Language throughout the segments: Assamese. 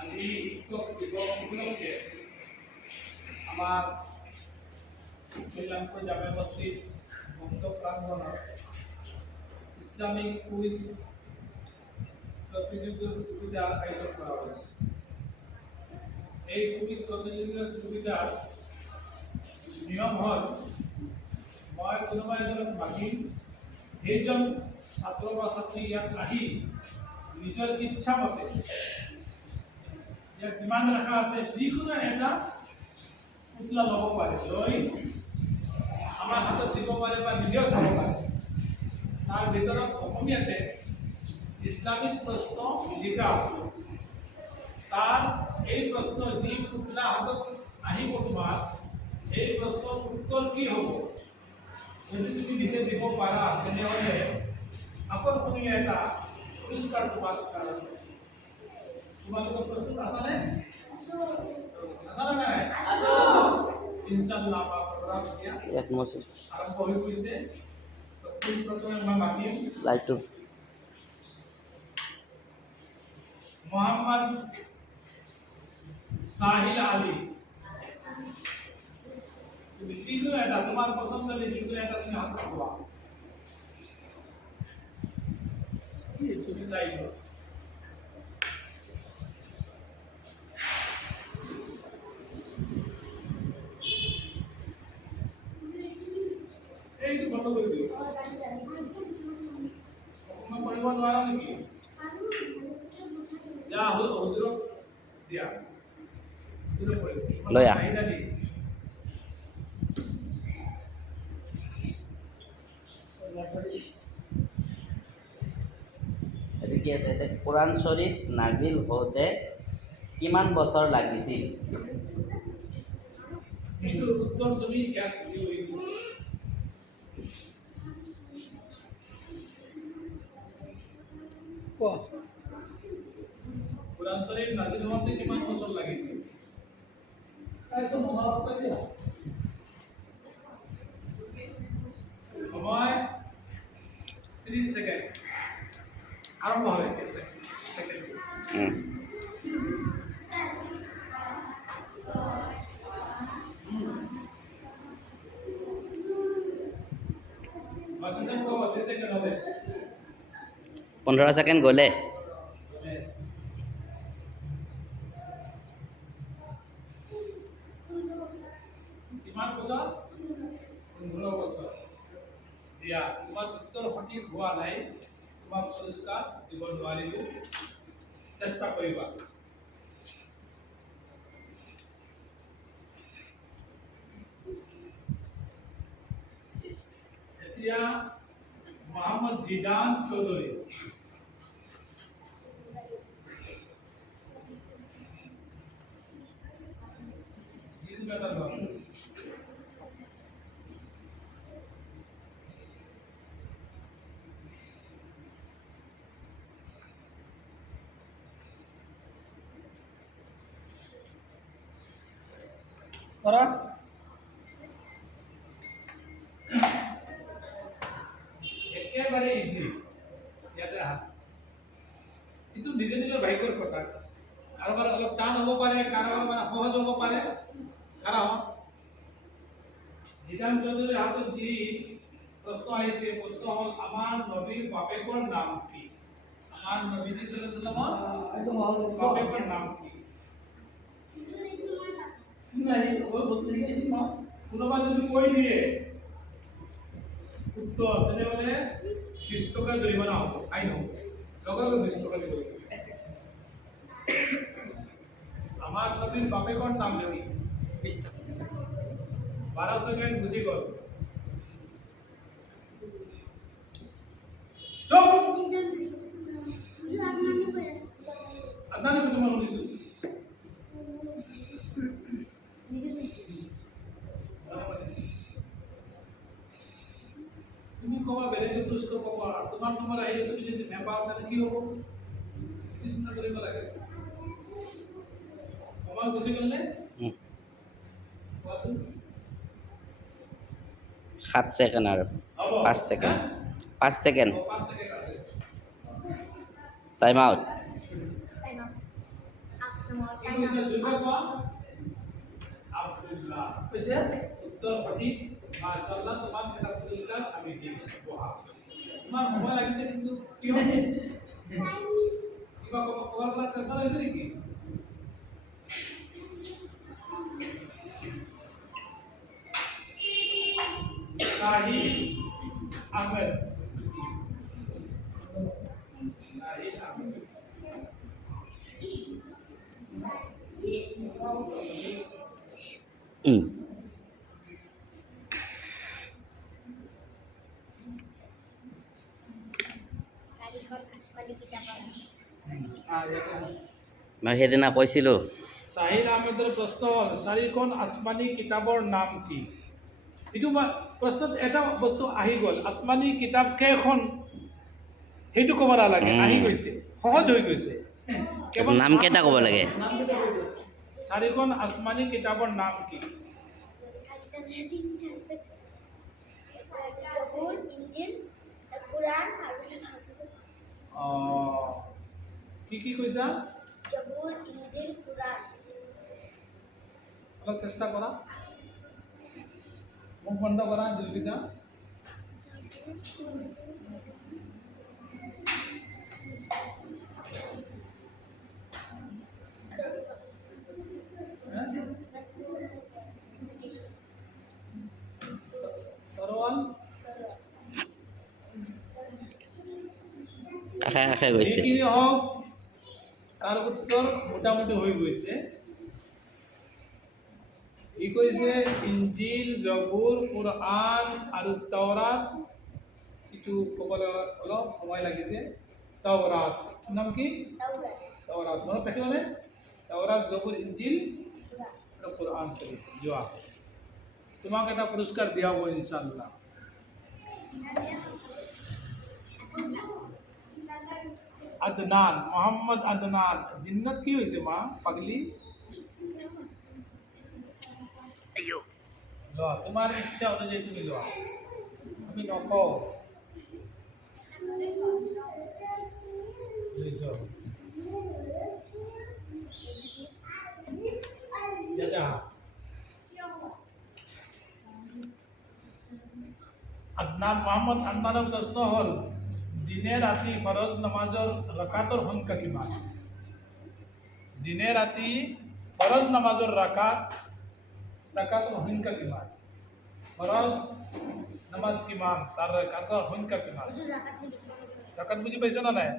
আজি শিক্ষক দিৱস উপলক্ষে আমাৰ কল্যাণপুৰ জামে মছজিদ মুক্ত প্ৰাংগণত ইছলামিক কুইজ প্ৰতিযোগিতাৰ আয়োজন কৰা হৈছে। এই কুইজ প্ৰতিযোগিতাৰ নিয়ম হ'ল মই কোনোবা এজনক মাতিম, সেইজন ছাত্ৰ বা ছাত্ৰী ইয়াত আহি নিজৰ ইচ্ছা মতে ইয়াত কিমান লেখা আছে যিকোনো এটা পুতলা ল'ব পাৰে, লৈ আমাৰ হাতত দিব পাৰে বা নিজেও চাব পাৰে। তাৰ ভিতৰত অসমীয়াতে ইছলামিক প্ৰশ্ন লিখা আছে। তাৰ এই প্ৰশ্ন যি পুতলা হাতত আহিব তোমাৰ, এই প্ৰশ্নৰ উত্তৰ কি হ'ব যদি তুমি নিজে দিব পাৰা, তেনেহ'লে আকৰ্ষণীয় এটা পুৰস্কাৰ তোমাৰ কাৰণে। তোমালোকৰ প্ৰস্তুত আছানে? আছানে নাই? ইনশাআল্লাহ আৰম্ভ হৈ গৈছে। প্ৰথমে মই মাতিম মোহাম্মদ সাহিল আলী। তুমি যিকোনো এটা তোমাৰ পছন্দেৰ যিকোনো এটা তুমি হাত লোৱা। তুমি চাইব এইটো বন্ধ কৰি দিও। অকমান কৰিব নোৱাৰা নেকি? যা হুজুৰক দিয়া, হুজুৰক লৈ আহ। কি আছে কোৰআন শৰীফ নাজিল হওঁতে কিমান বছৰ লাগিছিল? এইটোৰ উত্তৰ তুমি ইয়াত কোৱা। কোরআন শরীফ নাজিল হওঁতে কিমান বছর লাগিছিল? তো মহারাজ পাই দিয়া সময় 30 সেকেন্ড আরম্ভ হয়ে গেছে। সেকেন্ড বাকি কো 30 সেকেন্ড হবে। 15 সেকেন্ড গলে কিমান বছর? 15 বছর। দিয়া তোমার উত্তর সঠিক হোৱা নাই, তোমাক পুৰস্কাৰ দিব নোৱাৰিব, চেষ্টা কৰিবা। এতিয়া মোহাম্মদ জিদান চৌধুৰী। যিকোনো এটা লোৱা। Ora একেবাৰে ইজি ইয়াতে আহা। কিন্তু নিজে নিজৰ ভাগ্যৰ কথা, কাৰোবাৰ অলপ টান হ'ব পাৰে, কাৰোবাৰ মানে সহজ হ'ব পাৰে। কাৰণ জিদান চৌধুৰীৰ হাতত যি প্ৰশ্ন আহিছে, প্ৰশ্ন হ'ল আমাৰ নবীৰ বাপেকৰ নাম কি? আমাৰ নবীজি সাল্লাল্লাহু আলাইহি ওয়াসাল্লামৰ বাপেকৰ নাম কি? কোনোবা যদি কৈ দিয়ে উত্তৰ, তেনেহ'লে 20 টকা জৰিমনা হ'ব, ফাইন হ'ব, লগে লগে 20 টকা দিব লাগিব। আমাৰ নবীৰ বাপেকৰ নাম কি? 20 টকা। 12 সেকেন্ড গুচি গ'ল। আদনানি কৈছে, মই শুনিছোঁ। তুমি কবা বেলেগে পুৰস্কাৰ পাবা, আৰু তোমাৰ নম্বৰ আহিলে তুমি যদি নেপাও তাহলে কি হ'ব? চিন্তা কৰিব লাগে। সময় গুচি গ'ল নে? 7 সেকেন্ড আৰু 5 সেকেন্ড 5 সেকেন্ড আছে। Time out. কৈছে দুৰ্গা কোৱা আব্দুল্লাহ কৈছে উত্তৰ সঠিক মাশাআল্লাহ তোমাক এটা পুৰস্কাৰ আমি দিম বহা ইমান সময় লাগিছে কিন্তু কিয় কিবা খবৰ টেনচন হৈছে নেকি Sahih Ahmed Sahih Ahmed চাৰিখন আসমানী কিতাপৰ মই সেইদিনা কৈছিলোঁ Sahih Ahmeder প্ৰশ্ন হ'ল চাৰিখন আসমানী কিতাপৰ নাম কি এইটো প্ৰশ্নত এটা বস্তু আহি গ'ল আসমানী কিতাপ কেইখন সেইটো ক'ব নালাগে আহি গৈছে সহজ হৈ গৈছে নাম কেইটা ক'ব লাগে চাৰিখন আসমানী কিতাপৰ নাম কি তিনিটা আছে জবুৰ ইঞ্জিল কুৰাণ আৰু কি কৈছা জবুৰ ইঞ্জিল কুৰাণ অলপ চেষ্টা কৰা মুখ বন্ধ কৰা জুলফিকা তৰৱাল কাষে কাষে গৈছে এইখিনি হওক তাৰ উত্তৰ মোটামুটি হৈ গৈছে ই কৈছে ইঞ্জিল জবুৰ কুৰআন আৰু তাওৰাত এইটো ক'বলৈ অলপ সময় লাগিছে তাওৰাত নাম কি তাওৰাত মনত থাকিবনে তাওৰাত জবুৰ ইঞ্জিল আৰু কুৰআন শৰীফ যোৱা তোমাক এটা পুৰস্কাৰ দিয়া হ'ব ইনশাআল্লাহ আদনান মোহাম্মদ আদনান জিন্নত কি হৈছে মা পাগলি লোৱা তোমাৰ ইচ্ছা অনুযায়ী তুমি লোৱা আমি নকওঁ লৈছ দাদা আদনান মোহাম্মদ আদনানৰ প্ৰশ্ন হ'ল দিনে ৰাতি ফৰজ নামাজৰ ৰাকাতৰ সংখ্যা কিমান দিনে ৰাতি ফৰজ নামাজৰ ৰাকাতৰ সংখ্যা কিমান ফৰজ নামাজ কিমান তাৰ ৰাকাতৰ সংখ্যা কিমান ৰাকাত বুজি পাইছ না নাই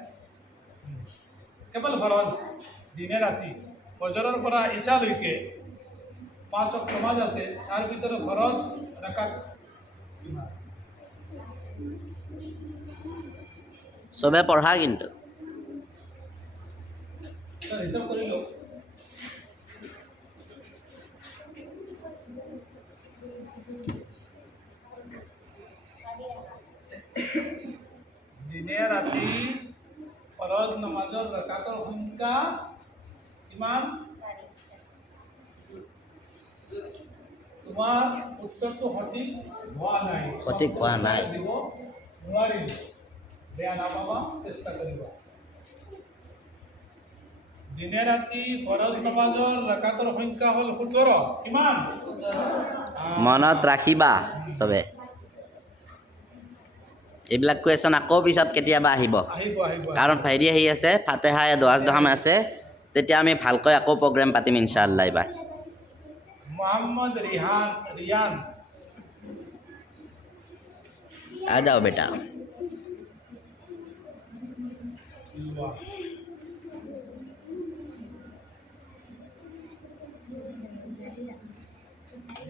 কেৱল ফৰজ দিনে ৰাতি ফজৰৰ পৰা ইশালৈকে 5 ওয়াক্ত নামাজ আছে তাৰ ভিতৰত ফৰজ ৰাকাত কিমান চবে পঢ়া কিন্তু হিচাপ কৰি লওক দিনে ৰাতি ফৰজ নামাজৰ ৰাকাতৰ সংখ্যা কিমান তোমাৰ উত্তৰটো সঠিক হোৱা নাই সঠিক হোৱা নাই দিব নোৱাৰিম বেয়া নাপাবা চেষ্টা কৰিবা দিনে ৰাতি ফৰজ নামাজৰ ৰাকাতৰ সংখ্যা হ'ল 17 কিমান মনত ৰাখিবা চবে এইবিলাক কুৱেশ্যন আকৌ পিছত কেতিয়াবা আহিব আহিব কাৰণ ফ্ৰাইডে আহি আছে ফাতেহা দোৱাজ দহাম আছে তেতিয়া আমি ভালকৈ আকৌ প্ৰগ্ৰেম পাতিম ইনশাআল্লাহ এবাৰ মোহাম্মদ ৰিয়ান आ जाओ बेटा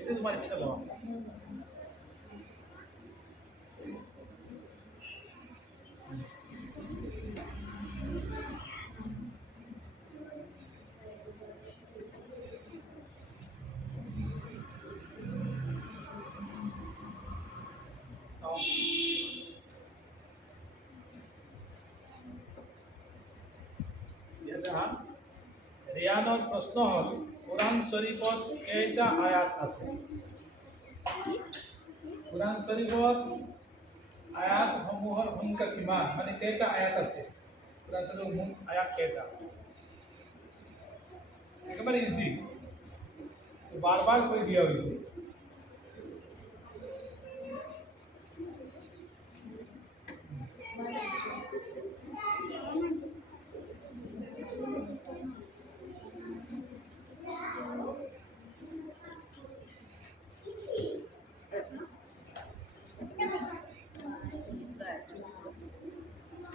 तुम्हारी चलो ৰিয়ানৰ প্ৰশ্ন হ'ল কুৰাণ শৰীফত কেইটা আয়াত আছে কুৰাণ শৰীফত আয়াতসমূহৰ সংখ্যা কিমান মানে কেইটা আয়াত আছে কুৰাণ শৰীফৰ মুঠ আয়াত কেইটা একেবাৰে ইজি বাৰ বাৰ কৈ দিয়া হৈছে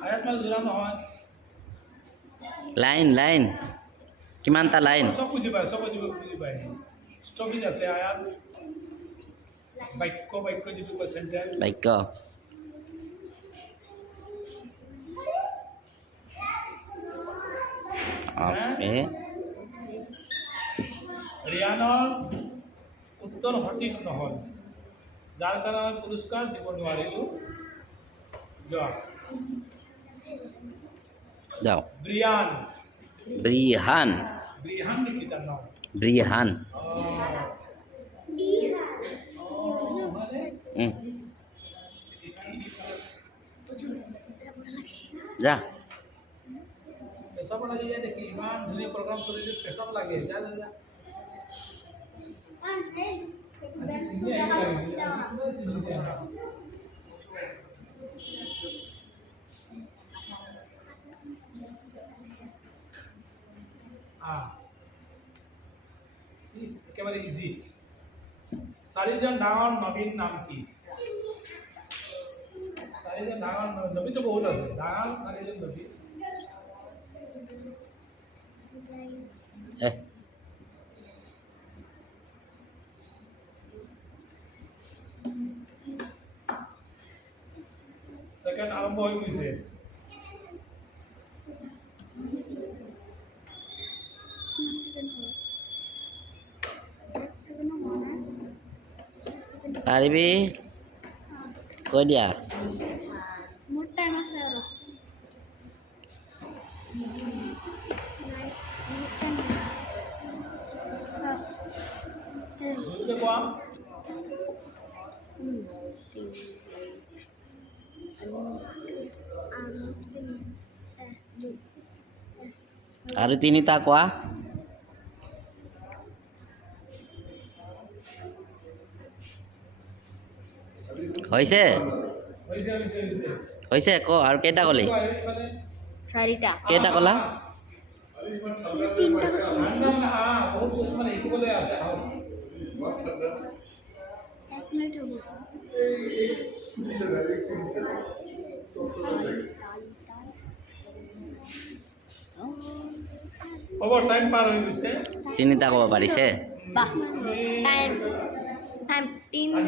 আয়াত মানে জোৰা নহয় লাইন কিমানটা লাইন চব বুজি পায় স্থগিত আছে আয়াত বাক্য যিটো কয় চেণ্টেন্স বাক্য অ'কে ৰিয়ানৰ উত্তৰ সঠিক নহ'ল যাৰ কাৰণে পুৰস্কাৰ দিব নোৱাৰিলোঁ যোৱা যাও ব্ৰিয়ান ব্ৰিহান নেকি তাৰ নাম ব্ৰিহান যা পেচাব লাগি যায় দেখি ইমান ধুনীয়া প্ৰগ্ৰাম চলিছে পেচাব লাগে যা একেবাৰে ইজি চাৰিজন ডাঙৰ নবীন নাম কি চাৰিজন ডাঙৰ নবীতো বহুত আছে ডাঙৰ চাৰিজন নবী এ সেকেন্ড আৰম্ভ হৈ গৈছে পাৰিবি কৈ দিয়া মোৰ টাইম আছে আৰু জোৰকে কোৱা আৰু তিনিটা কোৱা হৈছে হৈছে ক আৰু কেইটা ক'লি চাৰিটা কেইটা ক'লা বহুত বস্তু মানে শিকিবলৈ আছে এক মিনিট হ'ব হ'ব টাইম পাৰ হৈ গৈছে তিনিটা ক'ব পাৰিছে বাহ টাইম 3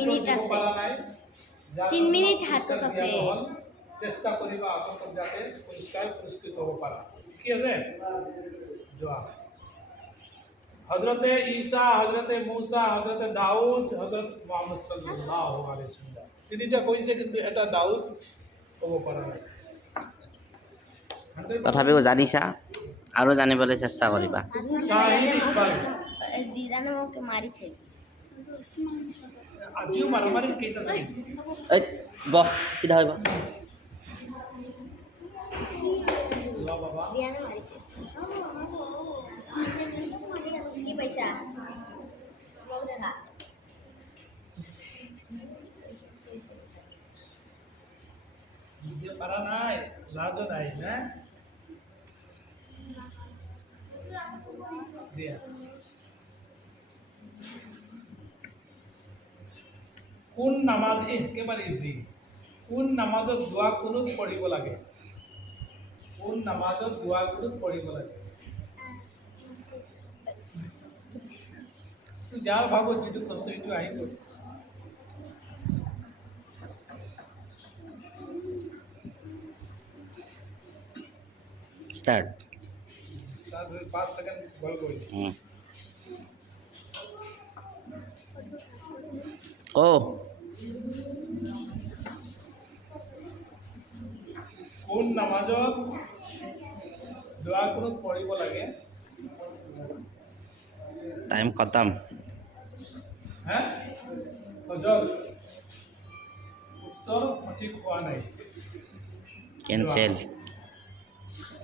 মিনিট আছে 3 মিনিট হাতত আছে চেষ্টা কৰিবা আগন্তক যাতে পুৰস্কৃত হ'ব পাৰা ঠিক আছে যোৱা হযরতে ঈসা হযরতে মুসা হযরতে দাউদ হযরত মুহাম্মদ সাল্লাল্লাহু আলাইহি ওয়াসাল্লাম তিনিটা কৈছে কিন্তু এটা দাউদ ক'ব পৰা নাই তথাপিও জানিছা আৰু জানিবলৈ চেষ্টা কৰিবা বিজানে মোক মাৰিছে আজিও মাৰামাৰি কেস আছে এই বহ চিধা হৈ বহ বাবা বিজানে মাৰিছে কি পইচা বহুত দেখা নিজে পাৰা নাই লাজও নাই না দিয়া কোন নামাজ একেবাৰে ইজি কোন নামাজত দোয়া কুনুত পঢ়িব লাগে কোন নামাজত দোয়া কুনুত পঢ়িব লাগে যাৰ ভাগত যিটো প্ৰশ্ন এইটো আহিব স্টাৰ্ট 5 সেকেন্ড বল কৰি ও কোন নামাজত দোয়া কুনুত পঢ়িব লাগে টাইম খতম হ্যাঁ সজল উত্তৰ সঠিক হোৱা নাই কেনসেল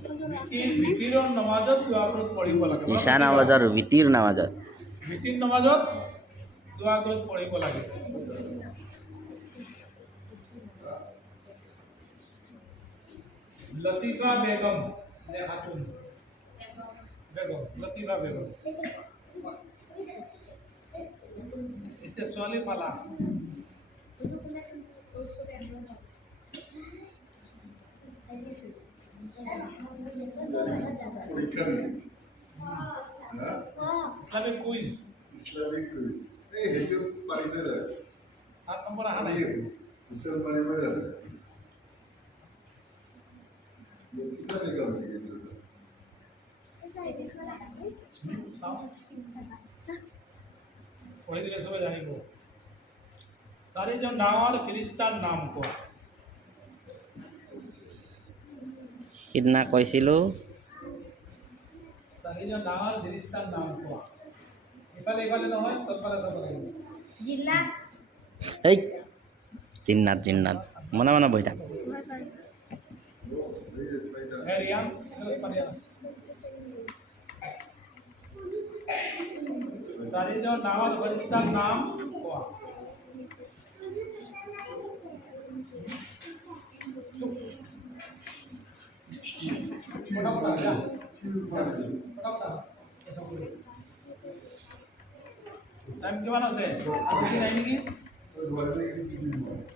ভিতিৰৰ নমাজত দোৱা কৰি পঢ়িব লাগে ঈশা নামাজৰ ভিতিৰ নামাজত ভিতিৰ নমাজত দোৱা কৰি পঢ়িব লাগে লতিফা বেগম নে খাতুন বেগম লতিফা বেগম এতিয়া ছোৱালী পালা পৰীক্ষা নেই হ্যাঁ ইসলামিক কুইজ ইসলামিক কুইজ এই হেতু পাৰিছে দে 8 নম্বৰ অহা নাই হুছেইন পাৰিব জানে কিটা বেগম নেকি চাওঁ পঢ়ি দিলে সবে জানিব চাৰিজন ডাঙৰ ফিৰিস্তাৰ নাম কোৱা সিদিনা কৈছিলোঁ চাৰিজন ডাঙৰ ফিৰিস্তাৰ নাম কোৱা ইফালে ইফালে নহয় তলফালে চাব লাগিব জিন্নাত এই জিন্নাত জিন্নাত মনে মনে বহি থাক হে ৰিয়ান চাৰিজন ডাঙৰ ফিৰিস্তাৰ নাম কোৱা ফটাফট যা ফটাফট টাইম কিমান আছে আৰু বেছি নাই নেকি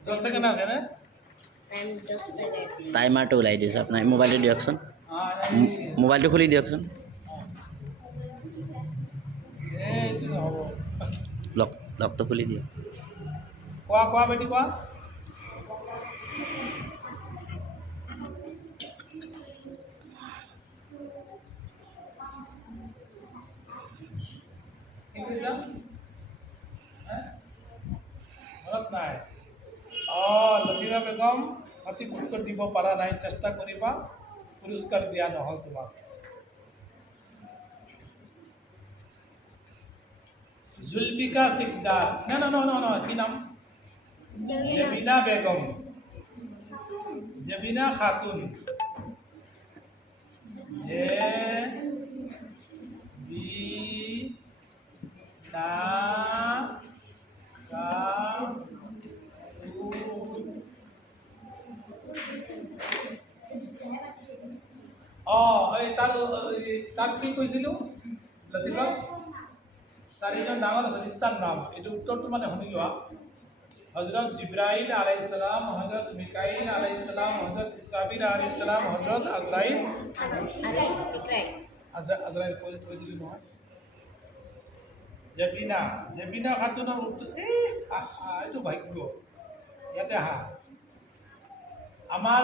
10 ছেকেণ্ড আছে নে টাইম 10 সেকেন্ড টাইমাৰটো ওলাই দিছোঁ আপোনাৰ মোবাইলটো দিয়কচোন এই মোবাইলটো খুলি দিয়কচোন এইটো নহ'ব লকটো খুলি দিয়ক কোৱা কোৱা বেটি কোৱা কি কৈছা মনত নাই লতিফা বেগম সঠিক উত্তৰ দিব পৰা নাই চেষ্টা কৰিবা পুৰস্কাৰ দিয়া নহ'ল তোমাক জুলফিকা সিকদার না কি নাম জেবিনা বেগম জেবিনা খাতুন যে বি না এই তাক কি কৈছিলোঁ লতিফা চাৰিজন ডাঙৰ ফেৰিস্তাৰ নাম এইটো উত্তৰটো মানে শুনি লোৱা হজৰত জিব্ৰাইল আলাইহিস সালাম হজৰত মিকাইল আলাইহিস সালাম হজৰত ইসৰাফিল আলাইহিস সালাম হজৰত আজৰাইল আজৰাইল কৈ দিলি নহয় জেবিনা খাতুনৰ উত্তৰ এইটো ভাগ্য ইয়াতে আহা আমাৰ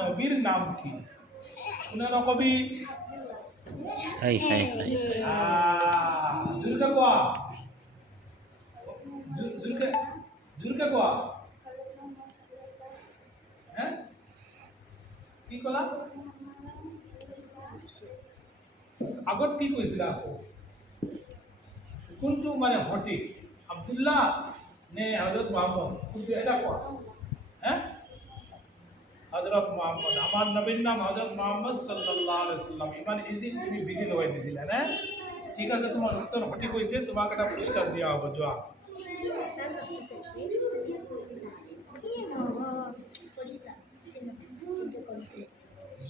নবীৰ নাম কি কোনে নকবি হাই হাই হাই জোৰকে কোৱা জোৰকে কোৱা হে কি ক'লা আগত কি কৈছিলা আকৌ কোনটো মানে সঠিক আব্দুল্লাহ নে হজরত মোহাম্মদ কোনটো এটা কোৱা হে হজরত মোহাম্মদ আমার নবীর নাম হজরত মোহাম্মদ সাল্লাল্লাহু আলাইহি ওয়াসাল্লাম ইমান ইজি তুমি বিধি লগাই দিছিলা না ঠিক আছে তোমার উত্তর সঠিক হয়েছে তোমাকে একটা পুরস্কার দেওয়া হবে যোৱা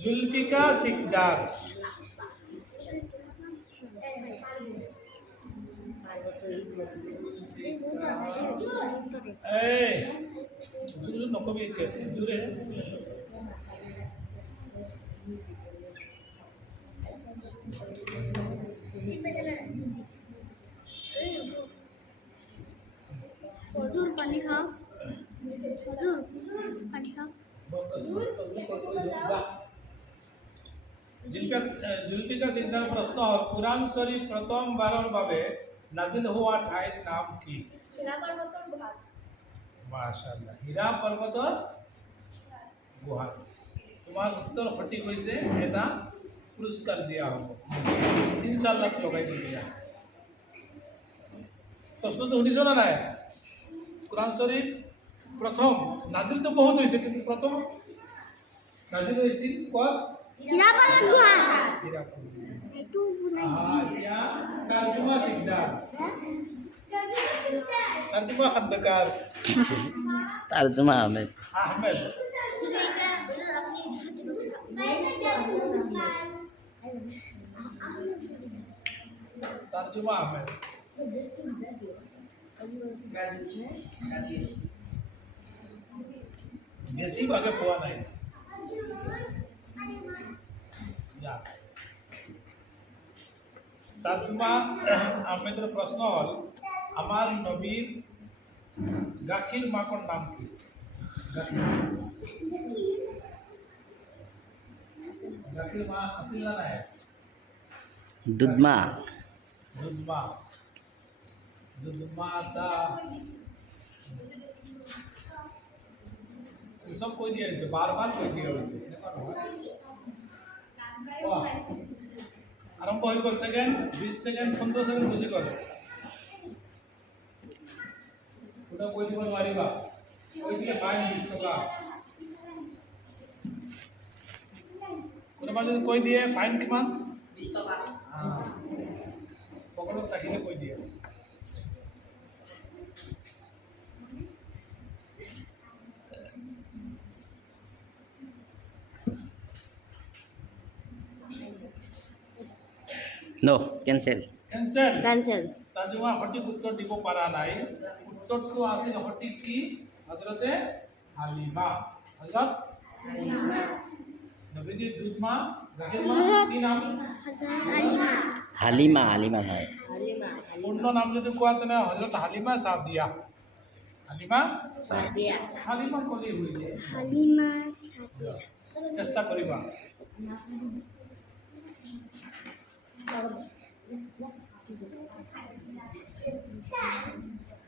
জুলফিকা সিকদার এই দূরে নকবি দূরে হুজুর পানি খাও হুজুর পানি খাও জুলফিকা সিকদার প্রশ্ন হল কুরআন শরীফ প্রথমবারের বাবে নাজিল হওয়া ঠাইৰ নাম কি হীরা পর্বতের গুহা মাশাআল্লাহ হীরা পর্বতের গুহা তোমার উত্তর সঠিক হয়েছে এটা পুরস্কার দেওয়া হবে ইনশাআল্লাহ লগাই দিয়া প্রশ্নটো শুনিছ না নাই কোরআন শরীফ প্রথম নাজিল তো বহুত হয়েছে কিন্তু প্রথম নাজিল হৈছিল ক'ত? হিৰাপাত গুহা হীৰাকুদ। এইটো বুজাই এতিয়া তাৰ্জুমা শিকদাৰ। তাৰ্জুমা খাদ্যকাৰ তাৰ্জুমা আহমেদ। আহমেদ। তাৰ্জুমা আহমেদ। বেশি ভাগে পোৱা নাই। যা। তার্জুমা আহমেদের প্রশ্ন হল, আমার নবীর গাখীর মাখন নাম কি? গাখীর মা আছিল না নাই? দুধমা। দুধমা। দুধমাতা সব কৈ দিয়া হৈছে, বাৰবাৰ কৈ দিয়া হৈছে। আৰম্ভ হৈ গ'ল। ছেকেণ্ড 20 ছেকেণ্ড 15 ছেকেণ্ড গুচি গ'ল। কোটা কৈ দিব নোৱাৰিবা, কৈ দিলে ফাইন 20 টকা। কোনোবা যদি কৈ দিয়ে ফাইন কিমান? 20 টকা। পকেটত থাকিলে কৈ দিয়ে। নো কেনচেল। কেনচেল। কেনচেল তাৰ্জুমা সঠিক উত্তৰ দিব পৰা নাই। উত্তৰটো আছিল সঠিক কি? হযৰতে হালিমা। হযৰত নবীজিৰ দুধ মা, গাখীৰ মা কি নাম? হালিমা। হালিমা হয়। পূৰ্ণ নাম যদি কোৱা তেনে হযরত হালিমা সাদিয়া। হালিমা সাদিয়া। হালিমা কলি হৈ যায়। হালিমা সাদিয়া। চেষ্টা কৰিবা।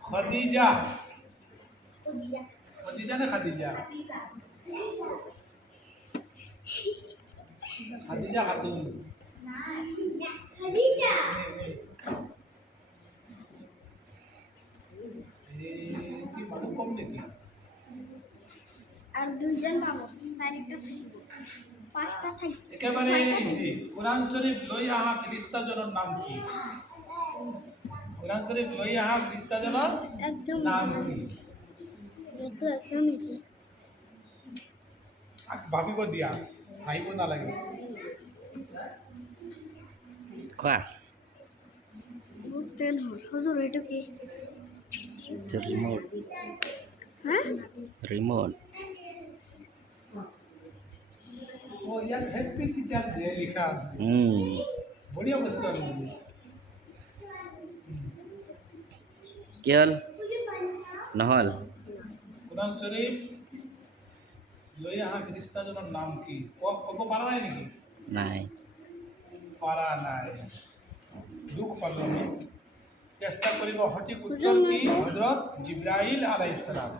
খাদিজা। খাদিজা নে খাদিজা? খাদিজা খাতুন। খাদিজা। কি মানুহ কম নেকি? আর দুইজন পাবো, চারিটা থাকিব, পাঁচটা থাকিব, একেবাৰে ইজি। কোৰআন শৰীফ লৈ অহা ফেৰেশতাজনৰ নাম কি? কোৰআন শৰীফ লৈ অহা ফেৰেশতাজনৰ একদম নাম কি? এইটো একদম ইজি। ভাবিব দিয়া, হাঁহিব নালাগে। কোৱা। বহুত ট্ৰেইন হ'ল। হুজুৰ এইটো কি? রিমোট। হা? রিমোট। ও ইয়াত হ্যাপি টিচার ডে লিখা আছে। বঢ়িয়া বস্তু আছে। কি হল? নহল। কোরআন শরীফ লৈ অহা ফেৰেশতাজনৰ নাম কি? ক'ব পাৰা নাই নেকি? নাই। পাৰা নাই। দুখ পালো আমি। চেষ্টা কৰিব। সঠিক উত্তৰ কি? হযৰত জিব্ৰাইল আলাইহিস সালাম।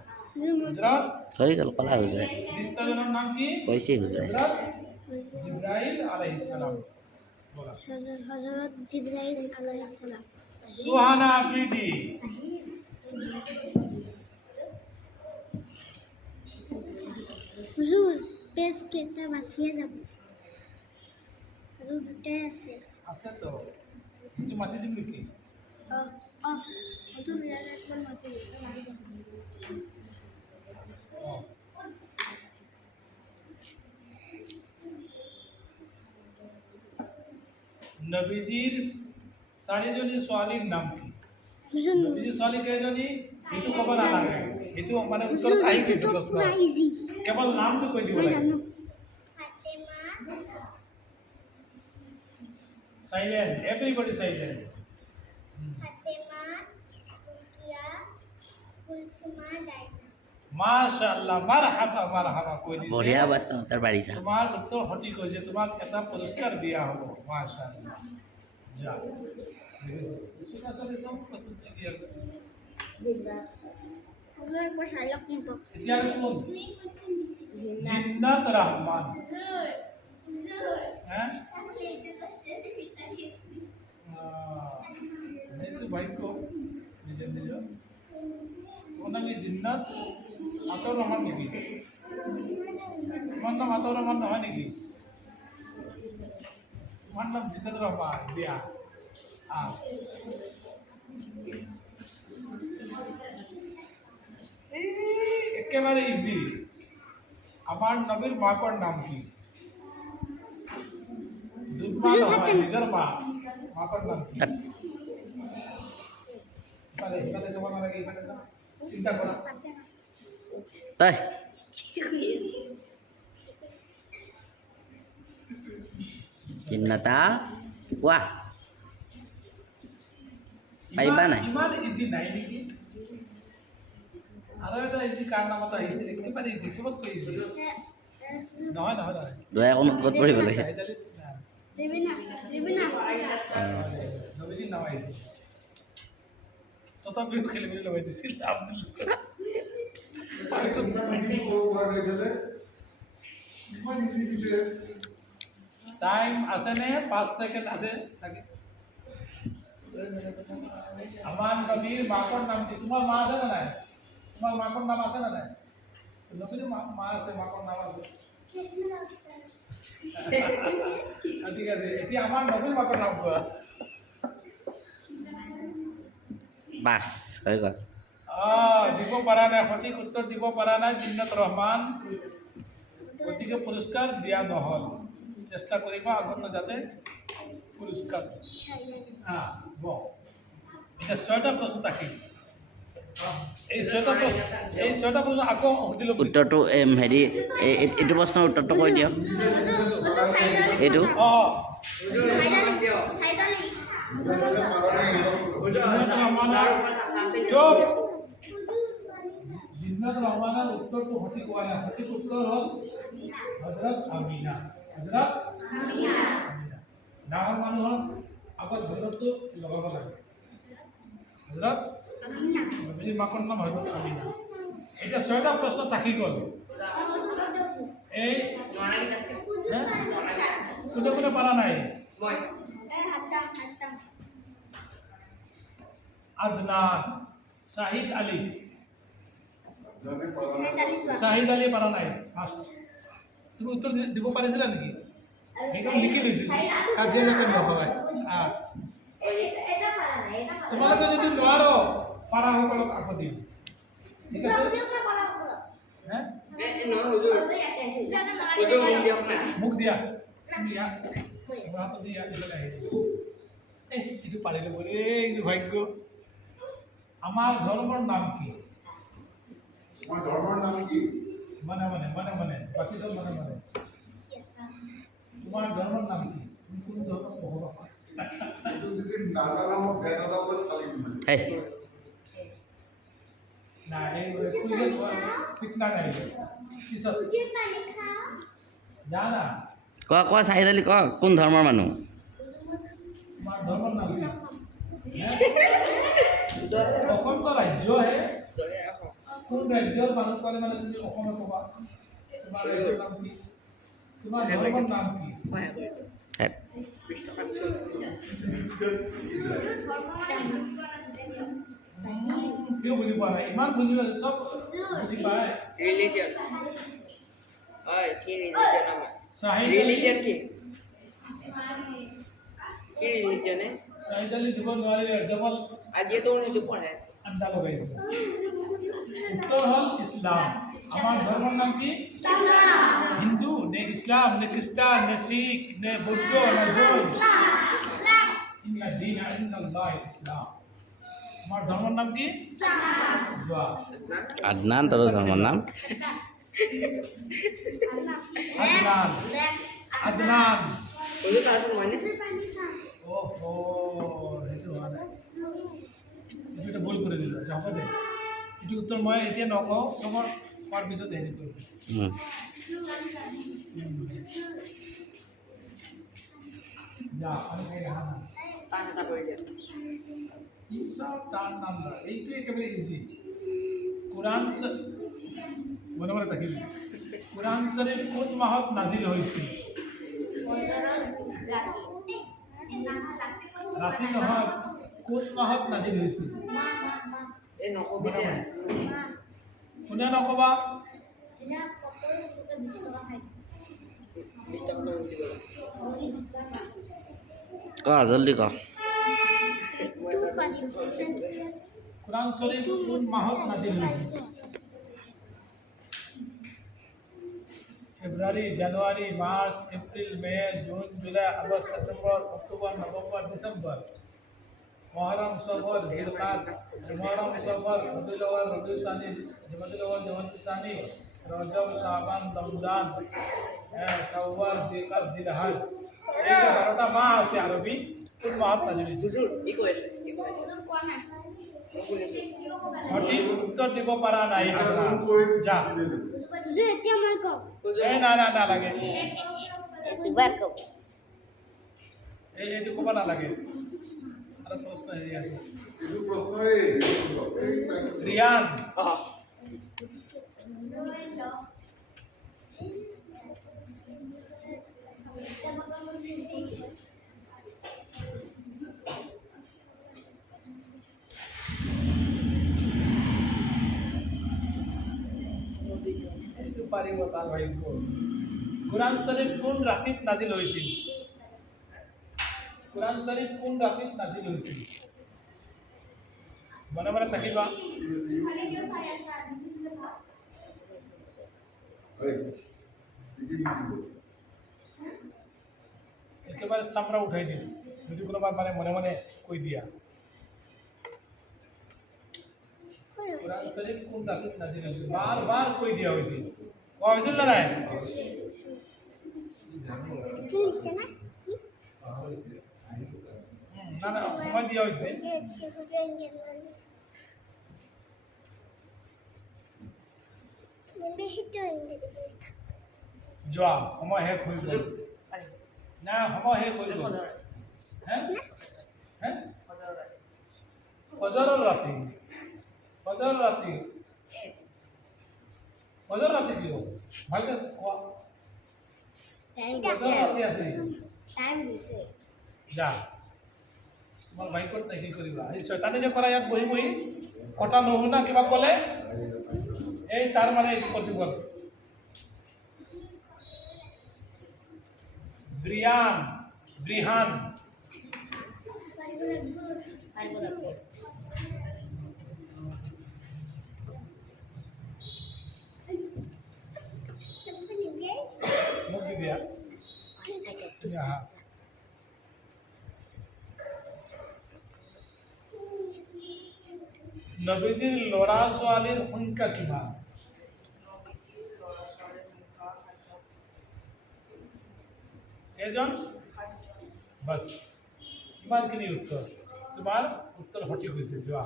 হযৰত হৈ গ'ল, কলা হুজুৰে। ফেৰেশতাজনৰ নাম কি? কৈছে হুজুৰে। হযৰত জিব্ৰাইল আলাইহিস সালাম। বলা। হযৰত জিবৰাইল আলাইহিস সালাম। সুহানা আফ্ৰিদি। হুজুৰ পেজ কেইটা বাছিয়ে যাব। আৰু দুটাই আছে। আছে তো। কিছু মাতি দিম নেকি? হুজুৰ ইয়াৰ একবাৰ মাতি দিব। নবীজিৰ চাৰিজনী ছোৱালীৰ নাম কি? হুজুৰ নবীজিৰ ছোৱালী কেইজনী? এইটো ক'ব নালাগে। এইটো মানে উত্তৰত আহি গৈছে প্ৰশ্ন। পুৰা ইজি। কেৱল নামটো কৈ দিব মই লাগে। জানো। Fatema, silent, everybody silent. Fatema, Rukiya, Kulsuma, Diana. মাশাআল্লাহ, মারহাবা মারহাবা কৈ দিছে। বঢ়িয়া বাস্তৱ তাৰ পাৰিছা। তোমাৰ উত্তৰ সঠিক হৈছে। তোমাক এটা পুৰস্কাৰ দিয়া হ'ব। মাশাআল্লাহ। যা। সুনা চলে সব পছন্দ কি আছে? হুজুর একবার শাইলক মতো। এতিয়া কোন? তুই কোশ্চেন দিছিস। জিন্নাত রহমান। হুজুর, হুজুর। হ্যাঁ? তাহলে এটা কোশ্চেন দিছিস। itu baik kok. নিজে নিজে। তোমার নাকি জিন্নাত আতর রহমান নাকি? তোমাৰ নাম আতৰ ৰহমান নহয় নেকি? তোমাৰ নাম জিতেন্দ্ৰ ৰহমান দিয়া এই একেবাৰে ইজি আমাৰ নবীৰ মাকৰ নাম কি দুধমা নহয় নিজৰ মা মাকৰ নাম কি তাহলে এখানে যাব না লাগে এখানে চিন্তা কৰা তাই চিন্তা কোৱা পাৰিবা নাই ইমান ইজি নাই নেকি আৰু এটা ইজি কাৰ নামত আহিছে একেবাৰে ইজি চবতকৈ ইজি নহয় নহয় নহয় দয়া অকণ ক'ত পঢ়িব লাগে নবীজিৰ নাম আহিছে তথাপিও খেলি মেলি লগাই দিছিল আব্দুল টাইম আছেনে 5 সেকেন্ড আছে চাগে আমার নবীর মাকর নাম কি তোমার মা আছে না নাই তোমার মাকর নাম আছে না নাই নবীর মা আছে মাকর নাম আছে ঠিক আছে এটি আমার নবীর মাকর নাম কোৱা বাছ হৈ গ'ল দিব পৰা নাই সঠিক উত্তৰ দিব পৰা নাই জিন্নাত ৰহমান গতিকে পুৰস্কাৰ দিয়া নহ'ল চেষ্টা কৰিবা আগত যাতে পুৰস্কাৰ এটা 6টা প্ৰশ্ন থাকে এই 6টা প্ৰশ্ন আকৌ সুধিল উত্তৰটো হেৰি এইটো প্ৰশ্নৰ উত্তৰটো কৈ দিয়ক এইটো জিন্নাত ৰহমানেৰ উত্তৰটো সঠিক হোৱা নাই সঠিক উত্তৰ হ'ল হযৰত আমিনা হযৰত আমিনা ডাঙৰ মানুহৰ আগত হযৰতটো লগাব লাগে হযৰত আমিনা নবীৰ মাকৰ নাম হযৰত আমিনা এটা 6টা প্ৰশ্ন থাকি গ'ল এই কোনে কোনে পাৰা নাই মই আদনান শাহিদ আলী পাৰা নাই ফাৰ্ষ্ট তুমি উত্তৰ দিব পাৰিছিলা নেকি একদম লিখি লৈছিল কাজিয়া যাতে নহয় তোমালোকে যদি নোৱাৰো পাৰাসকলক আকৌ দিম ঠিক আছে মোক দিয়া তুমি হাতত দিয়া এইফালে আহি এইটো পাৰিলে বোলে এইটো ভাগ্য আমাৰ ধৰ্মৰ নাম কি ধৰ্মৰ নাম কি মানে বাকী সব মানে তোমার ধর্মের নাম কি তুমি কোন ধর্ম পড়ো এইটো যদি নাজানো মই ভেটটা ওপৰত খালি না এই কুইজত কিতনা নাই কিছত জানা কোৱা চাহিদ আলী কোৱা কোন ধৰ্মৰ মানুহ তোমাৰ ধৰ্মেৰ নাম কি অসম তো ৰাজ্য হে কোন ৰাজ্যৰ মানুহ ক'লে মানে তুমি অসমে ক'বা তোমাৰ ৰাজ্যৰ নাম কি তোমাৰ ধৰ্মৰ নাম কি কিয় বুজি পোৱা নাই ইমান বুজি পাইছে চব বুজি পায় রিলিজিয়ন হয় কি রিলিজিয়ন আমার রিলিজিয়ন কি রিলিজিয়নে শাহিদ আলী দিব নোৱাৰিলে ডবল আজি তো উনি তো পড়ে আছে আন্ডা লগাইছে উত্তৰ হ'ল ইছলাম আমাৰ ধৰ্মৰ নাম কি হিন্দু নে ইছলাম নে খ্ৰীষ্টান নে শিখ নে বৌদ্ধ নে জৈন ইন্না দীনা ইন্নাল্লাহ ইছলাম আমাৰ ধৰ্মৰ নাম কি ইছলাম আদনান তোৰ ধৰ্মৰ নাম আদনান ওই তাৰপৰ মানে ওহো সেইটো হোৱা নাই এটা ভুল কৰে দিল যাব দে এটি উত্তৰ মই এতিয়া নকওঁ তোমাৰ পাৰ পিছত হেৰি কৰিম যা আমি এই হানা টাকা পড়ে যায় কি সব তাৰ নাম্বাৰ এইটো একেবাৰে ইজি কোরআন মনে থাকিবি কোরআন শরীফ কোন মাহত নাজিল হৈছিল রাতি নহয় কোন মাহত নাজিল হৈছিল এই নকবি দে কোনে নকবা 20 টাকা করে দিব জলদি ক কোরআন শরীফ কোন মাহত নাজিল হয়েছে? ফেব্রুয়ারি, জানুয়ারি, মার্চ, এপ্রিল, মে, জুন, জুলাই, আগস্ট, সেপ্টেম্বর, অক্টোবর, নভেম্বর, ডিসেম্বর। মুহররম, সফর, জিলকাদ, মুহররম, সফর, রবিউল আউয়াল, রবিউল সানি, জমাদুল আউয়াল, জমাদুল সানি, রজব, শাবান, রমজান, শাওয়াল, জিলকাদ, জিলহজ। এই যে 12টা মাস আছে আরবি, কোন মাহত নাজিল হয়েছে? হুজুর ইকো আছে সঠিক উত্তর দিব পারা নাই আমরা। যা এতিয়া মই কওঁ এই না না না লাগে দুবাৰ কওঁ এইটো ক'ব নালাগে আৰু প্ৰশ্ন হেৰি আছে এইটো প্ৰশ্ন এই ৰিয়ান এইটো পাৰিব তাৰ ভাগ্য কোরআন শরীফ কোন রাতিত নাজিল হয়েছিল? কোরআন শরীফ কোন রাতিত নাজিল হয়েছিল? মনে মনে থাকিবা একেবারে চামড়া উঠাই দিল যদি কোনোবার মানে মনে মনে কই দিয়া কোরআন শরীফ কোন রাতিত নাজিল হয়েছিল? বারবার কই দিয়া হয়েছিল কোয়া হয়েছিল না নাই? কি লিখছে না না না সময় দিয়া হয়েছে যোৱা সময় শেষ হৈ গ'ল না সময় শেষ হৈ গ'ল হে হে ফজৰৰ ৰাতি ফজৰৰ ৰাতি ফজৰ ৰাতি কি হ'ল ভালকে কোৱা ফজৰ ৰাতি আছে টাইম দিছে যা তোমাৰ বাইকত নাই কি কৰিবা এই শয়তানে যে কৰা ইয়াত বহি বহি কথা নুশুনা কিবা ক'লে এই তাৰ মানে এইটো কৰিব ব্ৰিয়ান ব্ৰিহান মুখ দি দিয়া यहाँ নবীজিৰ ল'ৰা ছোৱালীৰ সংখ্যা কিমান? এজন বাস ইমানখিনি উত্তৰ তোমাৰ উত্তৰ সঠিক হৈছে যোৱা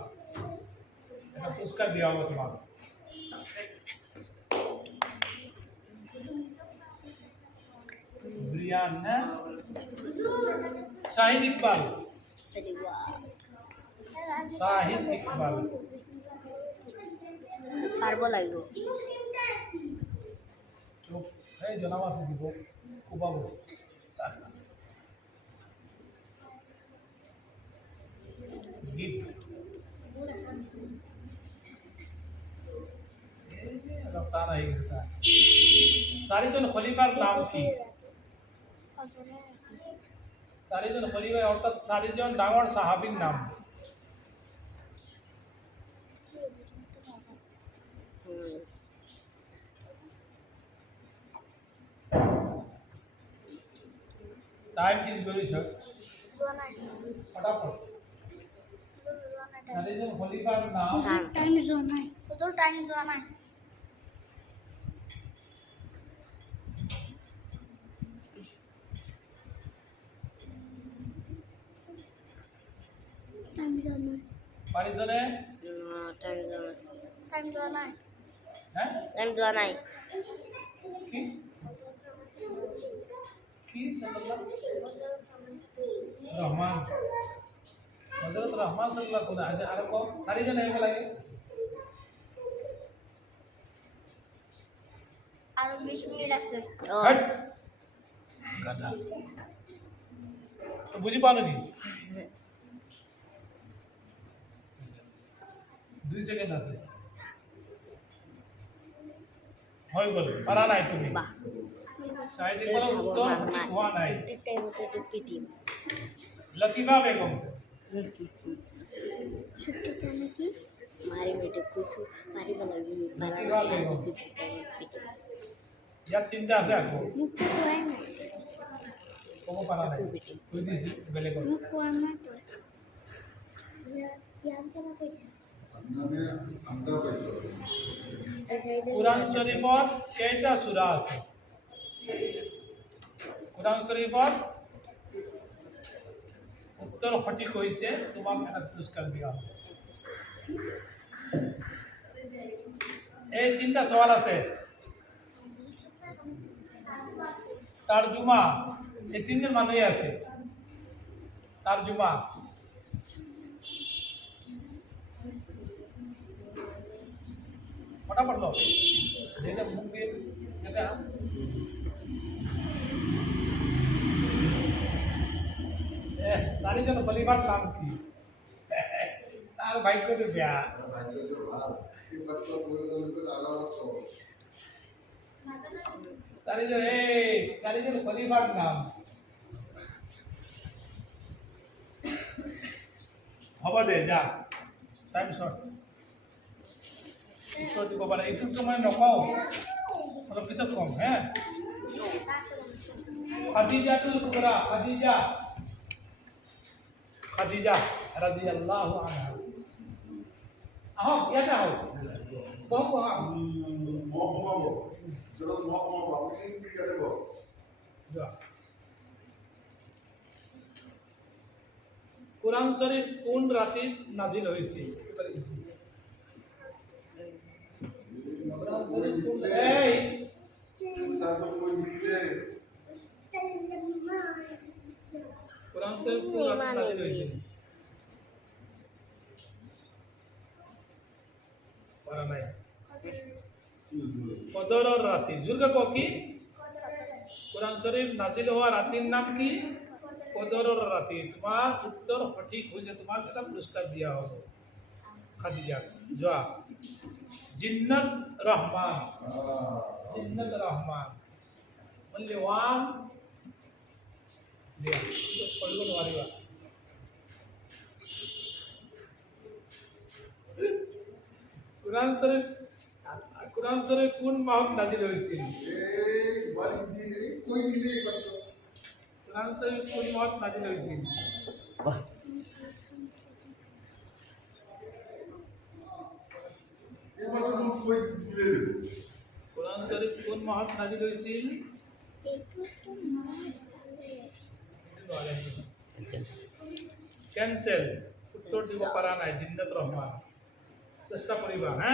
এটা পুৰস্কাৰ দিয়া হ'ব তোমাক ব্রিয়ান না শাহিদ ইকবাল শাহিদ ইকবাল পারব লাগিব চুপ এই জনাব আছে দিব কোবাব গীত টান আহি গৈছে চাৰিজন খলিফাৰ নাম কি? চাৰিজন খলিফা অৰ্থাৎ চাৰিজন ডাঙৰ সাহাবীৰ নাম টাইম ইজ ভেৰি শৰ্ট ফটাফট চাৰিজন খলিফাৰ নাম টাইম যোৱা নাই তোৰ টাইম যোৱা নাই টাইম যোৱা নাই পাৰিছনে? টাইম যোৱা নাই হে টাইম যোৱা নাই কি কি ৰহমান হযৰত ৰহমান সাল্লাল্লাহু আলাইহি আৰ কো চাৰিজন আহিব লাগে আৰু 20 মিনিট আছে হট গাধা তো বুঝি পাও নাকি 2 সেকেন্ড আছে হৈ গ'ল পাৰা নাই তুমি বাহ চাৰিদিশলৈ উত্তৰ সঠিক হোৱা নাই ছুটিৰ টাইমতে এইটো কি দিম লতিফা বেগম ছুটীটা নেকি মাৰিম এইটো কৈছোঁ পাৰিব লাগিব পাৰা লতিফা নাই বেগম ছুটিৰ টাইমত পিটিম ইয়াত তিনিটা আছে আকৌ মোকতো কোৱাই নাই ক'ব পাৰা নাই কৈ দিছোঁ বেলেগত মোক কোৱা নাই তই ইয়াত কেনে কৈছা আমৰা পাইছো কুৰাণ শৰীফত কেইটা সূৰা আছে কুৰাণ শৰীফত উত্তৰ সঠিক হৈছে তোমাক এটা পুৰস্কাৰ দিয়া হ'ব এই তিনিটা সৱাল আছে তৰ্জমা এই তিনিজন মানুহে আছে তৰ্জমা फटाफट लो देखा मुंह दिए कहते हैं सारी जन बलिबात नाम की तार भाई को भी ब्याह सारी जन बलिबात नाम हवा दे जा टाइम शॉर्ट উত্তৰ দিব পাৰে এইটোতো মই নকওঁ অলপ পিছত কম হে খাদিজাতুল কুবৰা খাদিজা ৰাদিয়াল্লাহু আনহা আহক ইয়াতে আহক বহক যোৱা কুৰাণ শৰীফ কোন ৰাতিত নাজিল হৈছিল এই কুৰাণ শৰীফ কোন ৰাতিত নাজিল হৈছিল পাৰা নাই কদৰৰ ৰাতি জোৰকে কওক কি কুৰাণ শৰীফ নাজিল হোৱা ৰাতিৰ নাম কি কদৰৰ ৰাতি তোমাৰ উত্তৰ সঠিক হৈছে তোমাক এটা পুৰস্কাৰ দিয়া হ'ব খাদিজা যোৱা জিন্নাত ৰহমান মূল্যৱান দিয়া পঢ়িব নোৱাৰিবা কুৰাণ শৰীফ কোন মাহত নাজিল হৈছিল কুৰাণ শৰীফ কোন মাহত নাজিল হৈছিল কুৰাণ শৰীফ কোন মাহত নাজিল হৈছিল কেনসেল উত্তৰ দিব পৰা নাই জিন্নাত ৰহমান চেষ্টা কৰিবা হা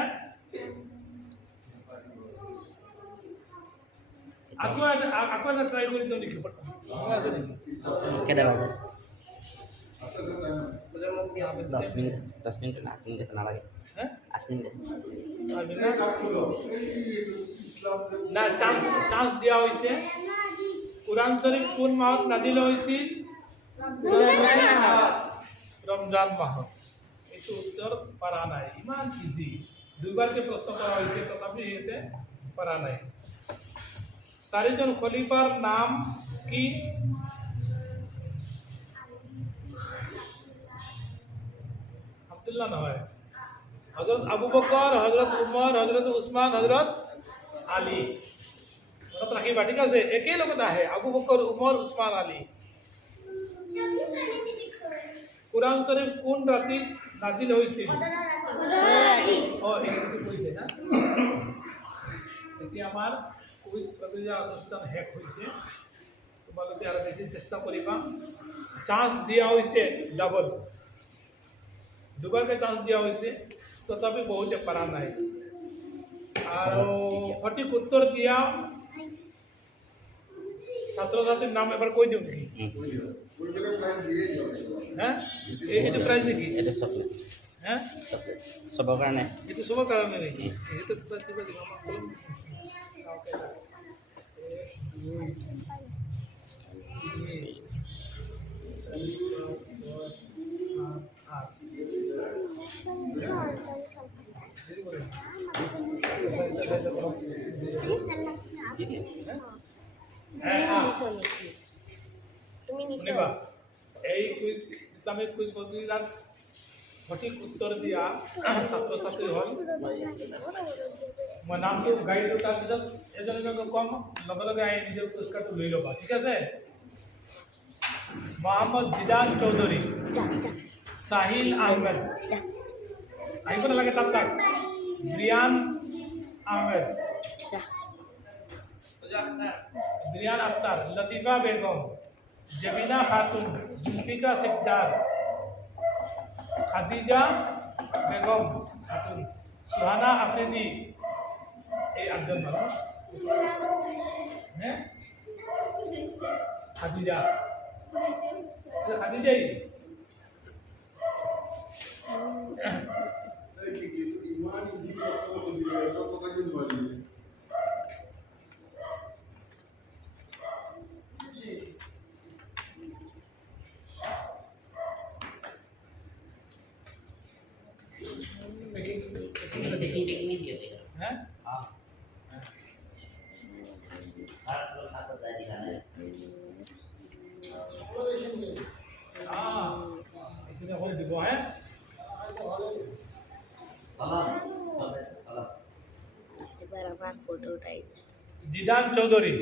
আকৌ এটা ট্ৰাই কৰি দিওঁ নেকি আছে নেকি কেইটা বাজে আচ্ছা 10 মিনিট 8 মিনিট আছে নালাগে হ্যাঁ 8 মিনিট আছে না চান্স দিয়া হৈছে কুৰাণ শৰীফ কোন মাহত নাজিল হৈছিল ৰমজান মাহত এইটো উত্তৰ পাৰা নাই ইমান ইজি দুবাৰকে প্ৰশ্ন কৰা হৈছে তথাপি সিহঁতে পাৰা নাই চাৰিজন খলিফাৰ নাম কি আব্দুল্লাহ নহয় হযৰত আবু বকৰ হযৰত উমৰ হযৰত উসমান হযৰত আলী মনত ৰাখিবা ঠিক আছে একেই লগত আহে আবু বকৰ উমৰ উসমান আলী কুৰাণ শৰীফ কোন ৰাতি নাজিল হৈছিল এইটো কৈছে না এতিয়া আমাৰ কুইজ প্ৰতিযোগিতা অনুষ্ঠান শেষ হৈছে তোমালোকে আৰু বেছি চেষ্টা কৰিবা চান্স দিয়া হৈছে ডাবল দুবাৰকে চান্স দিয়া হৈছে তথাপি বহুতে পাৰা নাই আৰু সঠিক উত্তৰ দিয়া ছাত্ৰ ছাত্ৰীৰ নাম এবাৰ কৈ দিওঁ নেকি হা এইটো প্ৰাইজ নেকি এটা চকলেট হা সবৰ কাৰণে এইটো চবৰ কাৰণে নেকি এইটো প্ৰাইজ দিব দিব আমাক কলম Sorry. শুনিবা এই কুইজ ইসলামিক কুইজ প্ৰতিযোগিতাত সঠিক উত্তৰ দিয়া ছাত্ৰ ছাত্ৰী হ'ল মই নামটো গাই দিওঁ তাৰপিছত এজন এজনকৈ কম লগে লগে আহি নিজৰ পুৰস্কাৰটো লৈ ল'বা ঠিক আছে মোহাম্মদ জিদান চৌধুৰী সাহিল আহমেদ আহিব নালাগে তাত তাত ব্রিয়ান আহমেদ ब्रियान अख्तर लतीफ़ा बेगम जबीना खातून जुल्फिका सिकदार खदीजा बेगम खातून सुहाना अफरीदी এই আটজন মানুষ হ্যাঁ খাদিজা খাদিজাই ইমান ইজি প্রশ্ন দিলে এত কথা কি বলি ini dia tidak. হ্যাঁ Kalau takut tadi kan ya. এখানে হল দিব হ্যাঁ Kalau Beberapa foto type. Zidane Chowdhury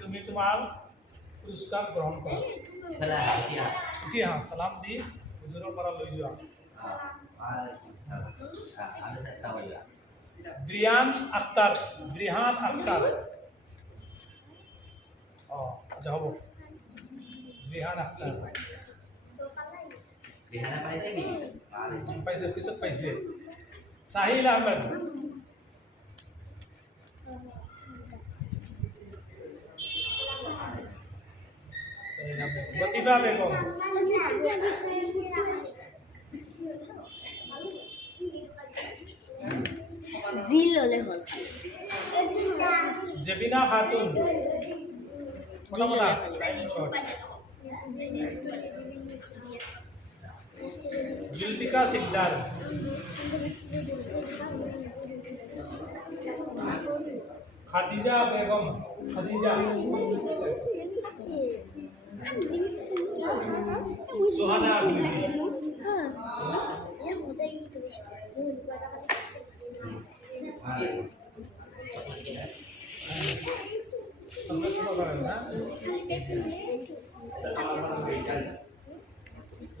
তুমি তোমার পুরস্কার গ্রহণ করো belah dia. এটি হ্যাঁ সালাম দি হুজুরের পরা লই যাও Ada saya tahu ya. Brian Akhtar Brian Akhtar আচ্ছা হব ব্রিহান Akter Di mana apa sih bisa? পাইছে পিছত পাইছে সাহিল আহমেদ লতিফা Begum Zil oleh hol. জেবিনা Khatun বলা বলা জুলফিকা Sikdar Khadija Begum Khadija Suhana আফরিদি Ya, mudah itu. তোমরা শুরু করেন না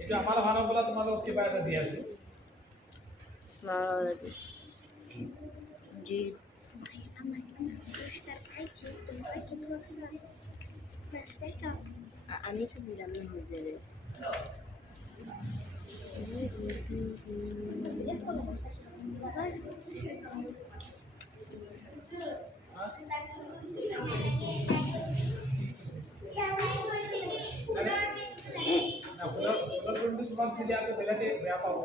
এটা আমার ভালো বলা তোমাদের কিবা এটা দিয়ে আছে Ji. Ani tuh bilang hujan. না ফুলের ফুলের তোমার দিলে আগে বেলাতে বেয়া পাবো